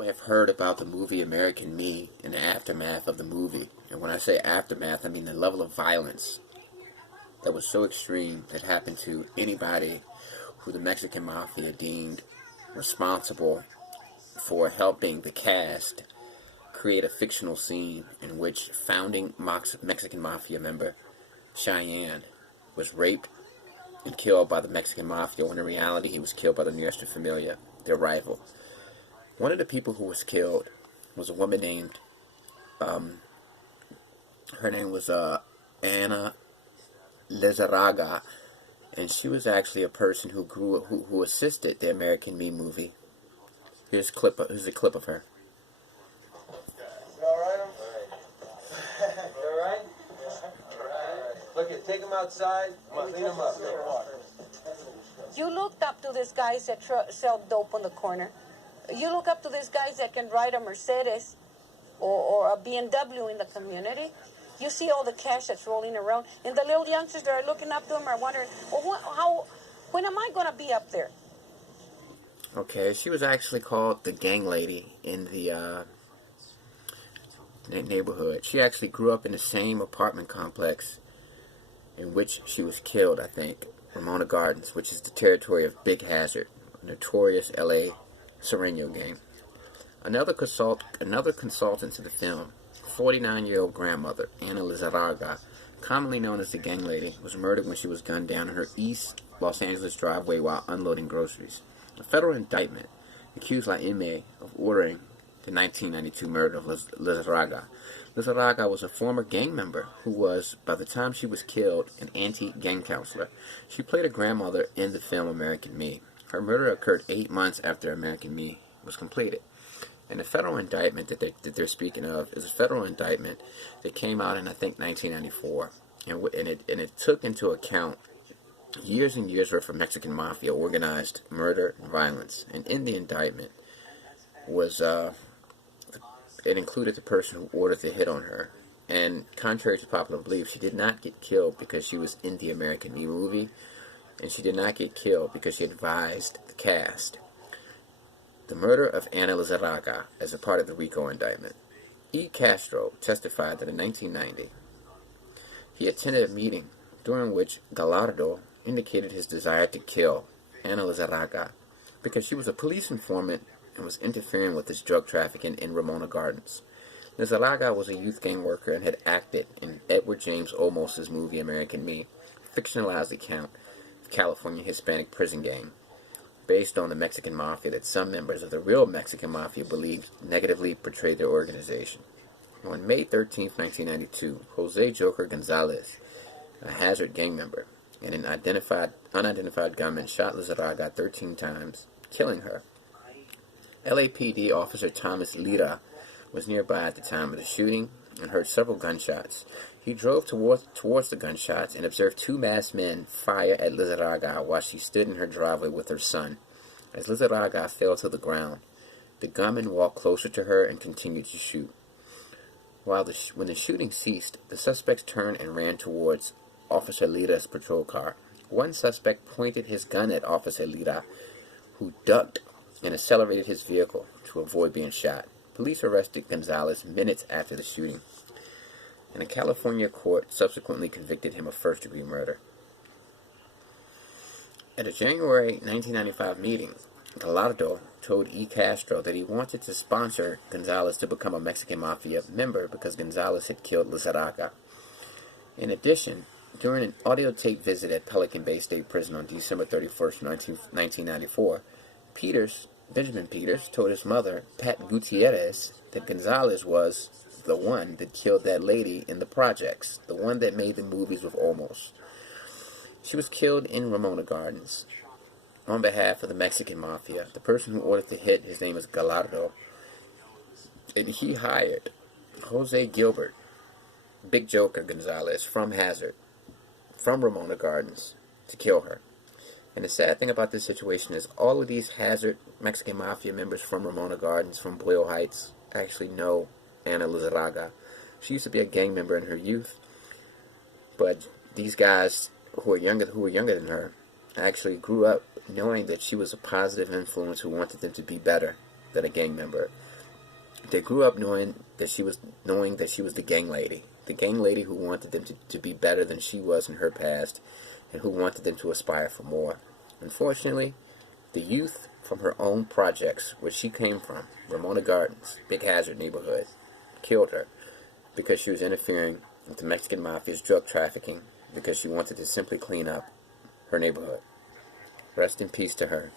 People have heard about the movie American Me and the aftermath of the movie. And when I say aftermath, I mean the level of violence that was so extreme that happened to anybody who the Mexican Mafia deemed responsible for helping the cast create a fictional scene in which founding Mexican Mafia member Cheyenne was raped and killed by the Mexican Mafia, when in reality he was killed by the Nuestra Familia, their rival. One of the people who was killed was a woman named, her name was Ana Lizarraga, and she was actually a person who assisted the American Me movie. Here's a clip of her. You alright? You alright? Look, take him outside, clean him up. You looked up to these guys that sell dope on the corner. You look up to these guys that can ride a Mercedes or a BMW in the community. You see all the cash that's rolling around. And the little youngsters that are looking up to them are wondering, well, when am I going to be up there? Okay, she was actually called the gang lady in the neighborhood. She actually grew up in the same apartment complex in which she was killed, I think, Ramona Gardens, which is the territory of Big Hazard, a notorious L.A. Sereno gang. Another consultant to the film, 49-year-old grandmother, Ana Lizarraga, commonly known as the gang lady, was murdered when she was gunned down in her East Los Angeles driveway while unloading groceries. A federal indictment accused La Ime of ordering the 1992 murder of Lizarraga. Lizarraga was a former gang member who was, by the time she was killed, an anti-gang counselor. She played a grandmother in the film American Me. Her murder occurred 8 months after American Me was completed. And the federal indictment that they're speaking of is a federal indictment that came out in, I think, 1994. And it took into account years and years worth of Mexican Mafia organized murder and violence. And in the indictment was, it included the person who ordered the hit on her. And contrary to popular belief, she did not get killed because she was in the American Me movie. And she did not get killed because she advised the cast. The murder of Ana Lizarraga as a part of the RICO indictment. E. Castro testified that in 1990, he attended a meeting during which Gallardo indicated his desire to kill Ana Lizarraga because she was a police informant and was interfering with his drug trafficking in Ramona Gardens. Lizarraga was a youth gang worker and had acted in Edward James Olmos's movie American Me, a fictionalized account of California Hispanic prison gang, based on the Mexican Mafia that some members of the real Mexican Mafia believed negatively portrayed their organization. On May 13, 1992, Jose Joker Gonzales, a Hazard gang member, and an unidentified gunman shot Lizarraga 13 times, killing her. LAPD officer Thomas Lira was nearby at the time of the shooting and heard several gunshots. He drove towards the gunshots and observed two masked men fire at Lizarraga while she stood in her driveway with her son. As Lizarraga fell to the ground, the gunman walked closer to her and continued to shoot. When the shooting ceased, the suspects turned and ran towards Officer Lira's patrol car. One suspect pointed his gun at Officer Lira, who ducked and accelerated his vehicle to avoid being shot. Police arrested Gonzales minutes after the shooting, and a California court subsequently convicted him of first-degree murder. At a January 1995 meeting, Gallardo told E. Castro that he wanted to sponsor Gonzales to become a Mexican Mafia member because Gonzales had killed Lizarraga. In addition, during an audio tape visit at Pelican Bay State Prison on December 31st, 1994, Benjamin Peters told his mother, Pat Gutierrez, that Gonzales was the one that killed that lady in the projects, the one that made the movies with Olmos. She was killed in Ramona Gardens on behalf of the Mexican Mafia. The person who ordered the hit, his name is Gallardo, and he hired Jose Gilbert, Big Joker Gonzales, from Hazard, from Ramona Gardens, to kill her. And the sad thing about this situation is all of these Hazard Mexican Mafia members from Ramona Gardens, from Boyle Heights, actually know Ana Lizarraga. She used to be a gang member in her youth, but these guys who were younger than her actually grew up knowing that she was a positive influence who wanted them to be better than a gang member. They grew up knowing that she was the gang lady who wanted them to be better than she was in her past, and who wanted them to aspire for more. Unfortunately, the youth from her own projects, where she came from, Ramona Gardens, Big Hazard neighborhood, killed her because she was interfering with the Mexican Mafia's drug trafficking, because she wanted to simply clean up her neighborhood. Rest in peace to her.